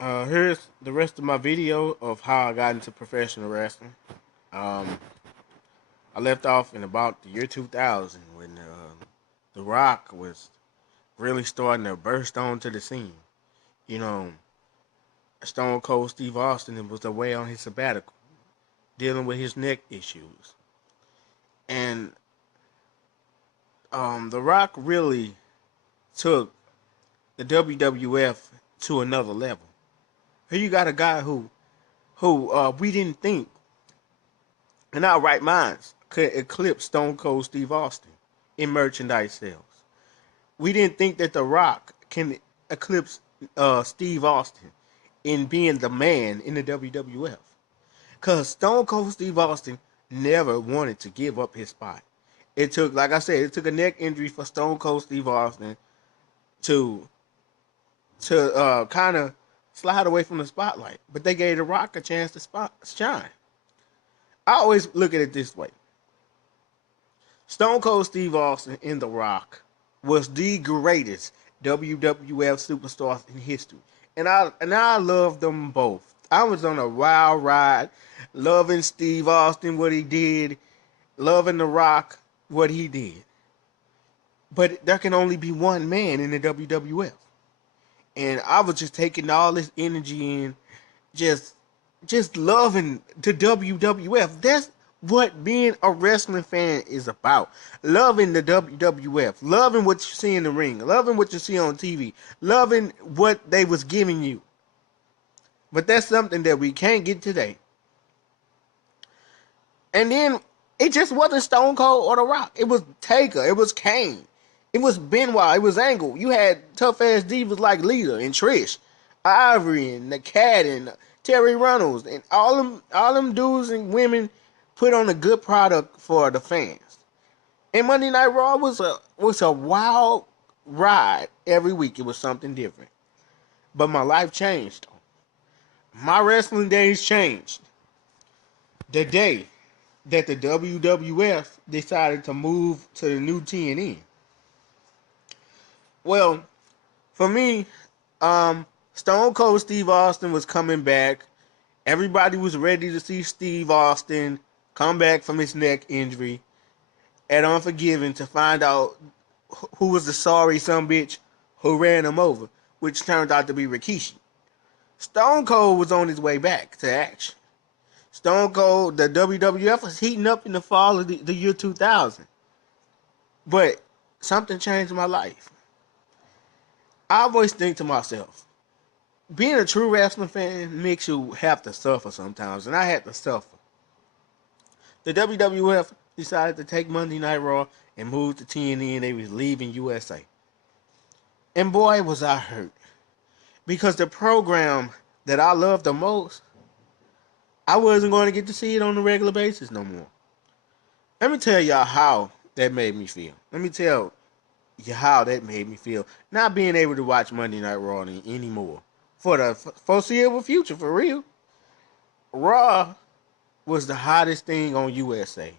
Here's the rest of my video of how I got into professional wrestling. Um, I left off in about the year 2000 when The Rock was really starting to burst onto the scene. You know, Stone Cold Steve Austin was away on his sabbatical, dealing with his neck issues, and The Rock really took the WWF to another level. Here you got a guy who we didn't think in our right minds could eclipse Stone Cold Steve Austin in merchandise sales. We didn't think that The Rock can eclipse Steve Austin in being the man in the WWF. Because Stone Cold Steve Austin never wanted to give up his spot. It took, like I said, it took a neck injury for Stone Cold Steve Austin to kind of slide away from the spotlight. But they gave The Rock a chance to shine. I always look at it this way. Stone Cold Steve Austin in The Rock was the greatest WWF superstars in history. And I love them both. I was on a wild ride, loving Steve Austin, what he did, loving The Rock, what he did. But there can only be one man in the WWF. And I was just taking all this energy in, just just loving the WWF. That's what being a wrestling fan is about. Loving the WWF, loving what you see in the ring, loving what you see on TV, loving what they was giving you. But that's something that we can't get today. And then it just wasn't Stone Cold or The Rock. It was Taker. It was Kane. It was Benoit. It was Angle. You had tough ass divas like Lita and Trish, Ivory and the Cat and Terry Runnels and all them dudes and women put on a good product for the fans. And Monday Night Raw was a wild ride every week. It was something different. But my life changed. My wrestling days changed the day that the WWF decided to move to the new TNN. Well, for me, Stone Cold Steve Austin was coming back. Everybody was ready to see Steve Austin come back from his neck injury at Unforgiven to find out who was the sorry son bitch who ran him over, which turned out to be Rikishi. Stone Cold was on his way back to action. Stone Cold, the WWF was heating up in the fall of the year 2000. But something changed my life. I always think to myself, being a true wrestling fan makes you have to suffer sometimes, and I had to suffer. The WWF decided to take Monday Night Raw and move to TNT, and they was leaving USA. And boy, was I hurt. Because the program that I loved the most, I wasn't going to get to see it on a regular basis no more. Let me tell y'all how that made me feel. Let me tell you how that made me feel. Not being able to watch Monday Night Raw anymore. For the foreseeable future, for real. Raw was the hottest thing on USA.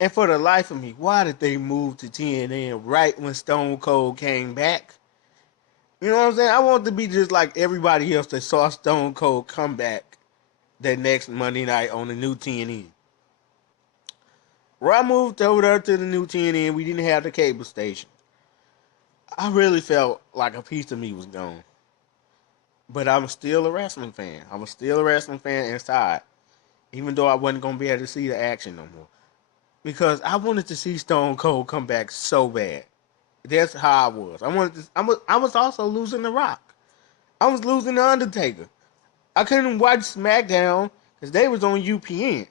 And for the life of me, why did they move to TNN right when Stone Cold came back? You know what I'm saying? I want to be just like everybody else that saw Stone Cold come back that next Monday night on the new TNN. Raw moved over there to the new TNN. We didn't have the cable station. I really felt like a piece of me was gone. But I'm still a wrestling fan. I was still a wrestling fan inside. Even though I wasn't going to be able to see the action no more. Because I wanted to see Stone Cold come back so bad. That's how I was. I was also losing The Rock. I was losing The Undertaker. I couldn't watch SmackDown because they was on UPN.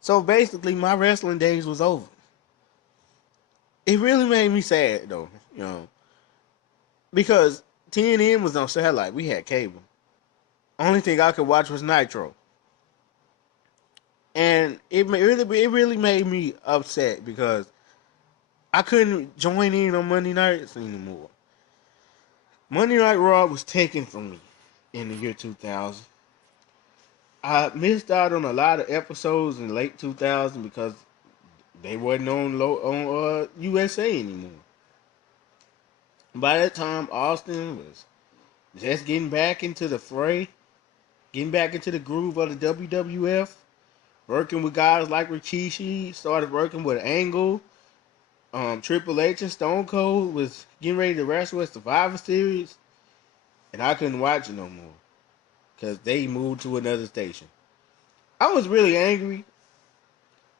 So basically, my wrestling days was over. It really made me sad though, because TNN was on satellite. We had cable. Only thing I could watch was Nitro, and it really made me upset because I couldn't join in on Monday nights anymore. Monday Night Raw was taken from me in the year 2000. I missed out on a lot of episodes in late 2000 because they wasn't on USA anymore. By that time, Austin was just getting back into the fray, getting back into the groove of the WWF, working with guys like Rikishi, started working with Angle. Triple H and Stone Cold was getting ready to wrestle at Survivor Series, and I couldn't watch it no more because they moved to another station. I was really angry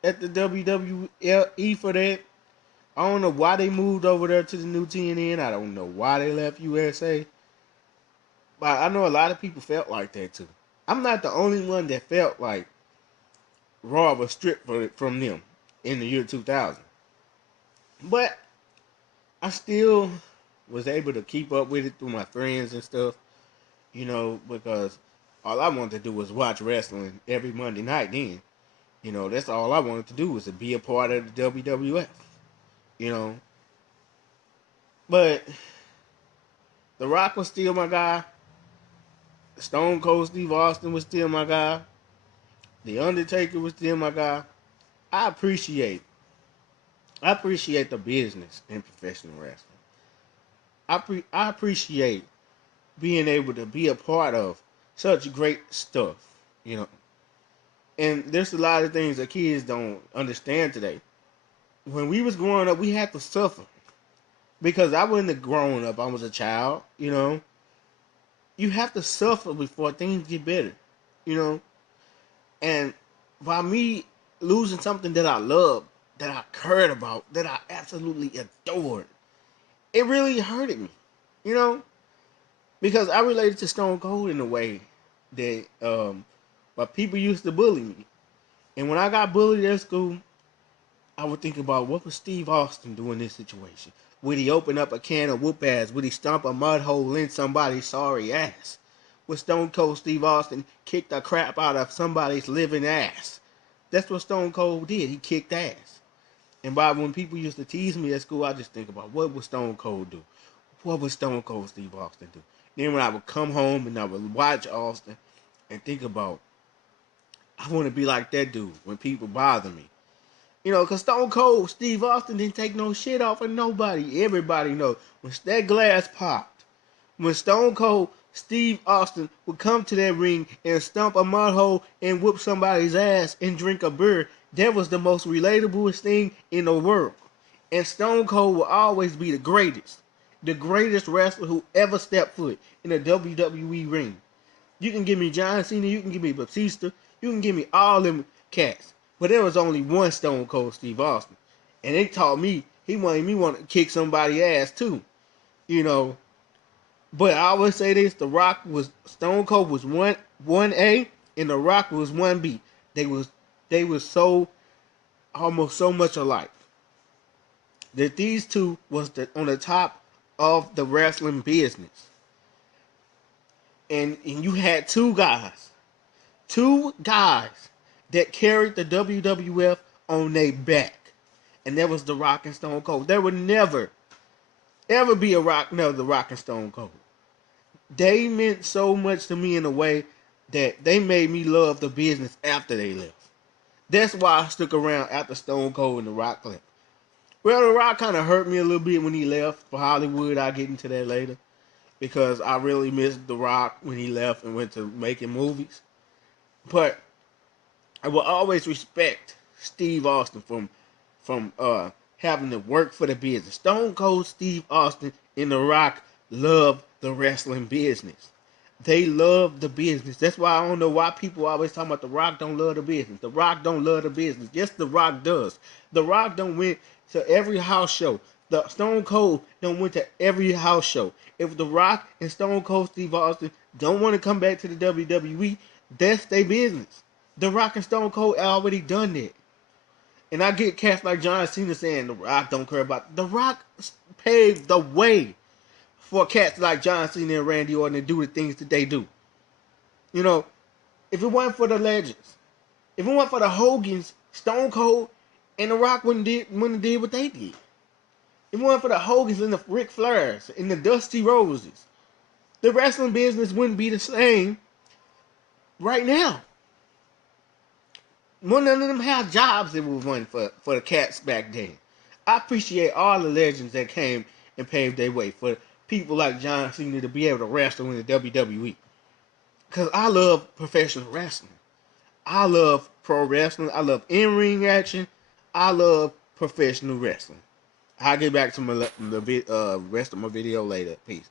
at the WWE for that. I don't know why they moved over there to the new TNN. I don't know why they left USA. But I know a lot of people felt like that too. I'm not the only one that felt like Raw was stripped from them in the year 2000. But I still was able to keep up with it through my friends and stuff, because all I wanted to do was watch wrestling every Monday night then. That's all I wanted to do was to be a part of the WWF, you know. But The Rock was still my guy. Stone Cold Steve Austin was still my guy. The Undertaker was still my guy. I appreciate the business in professional wrestling. I appreciate being able to be a part of such great stuff, you know. And there's a lot of things that kids don't understand today. When we was growing up, we had to suffer because I wouldn't have grown up. I was a child, you know. You have to suffer before things get better, you know. And by me losing something that I loved, that I cared about, that I absolutely adored, it really hurted me, you know, because I related to Stone Cold in a way that but people used to bully me. And when I got bullied at school, I would think about what would Steve Austin do in this situation? Would he open up a can of whoop ass? Would he stomp a mud hole in somebody's sorry ass? Would Stone Cold Steve Austin kick the crap out of somebody's living ass? That's what Stone Cold did. He kicked ass. And when people used to tease me at school, I just think about what would Stone Cold do? What would Stone Cold Steve Austin do? Then when I would come home and I would watch Austin and think about, I want to be like that dude when people bother me. Because Stone Cold Steve Austin didn't take no shit off of nobody. Everybody knows. When that glass popped, when Stone Cold Steve Austin would come to that ring and stomp a mud hole and whoop somebody's ass and drink a beer, that was the most relatable thing in the world. And Stone Cold will always be the greatest wrestler who ever stepped foot in a WWE ring. You can give me John Cena, you can give me Batista, you can give me all them cats. But there was only one Stone Cold Steve Austin. And they taught me, he wanted me want to kick somebody's ass too. But I always say this, Stone Cold was 1A and The Rock was 1B. They was so almost so much alike. That these two was on the top of the wrestling business. And you had two guys that carried the WWF on their back. And that was The Rock and Stone Cold. There would never, ever be The Rock and Stone Cold. They meant so much to me in a way that they made me love the business after they left. That's why I stuck around after Stone Cold and The Rock left. Well, The Rock kind of hurt me a little bit when he left for Hollywood. I'll get into that later. Because I really missed The Rock when he left and went to making movies. But I will always respect Steve Austin from having to work for the business. Stone Cold Steve Austin and The Rock love the wrestling business. They love the business. That's why I don't know why people always talking about The Rock don't love the business. The Rock don't love the business. Yes, The Rock does. The Rock don't went to every house show. The Stone Cold don't went to every house show. If The Rock and Stone Cold Steve Austin don't want to come back to the WWE, that's their business. The Rock and Stone Cold already done that. And I get cats like John Cena saying The Rock don't care about it. The Rock paved the way for cats like John Cena and Randy Orton to do the things that they do. If it wasn't for the legends, if it wasn't for the Hogans, Stone Cold and The Rock wouldn't have did what they did. If it wasn't for the Hogans and the Ric Flairs and the Dusty Roses, the wrestling business wouldn't be the same right now. None of them have jobs that were run for the cats back then. I appreciate all the legends that came and paved their way. For people like John Cena to be able to wrestle in the WWE. Because I love professional wrestling. I love pro wrestling. I love in-ring action. I love professional wrestling. I'll get back to the rest of my video later. Peace.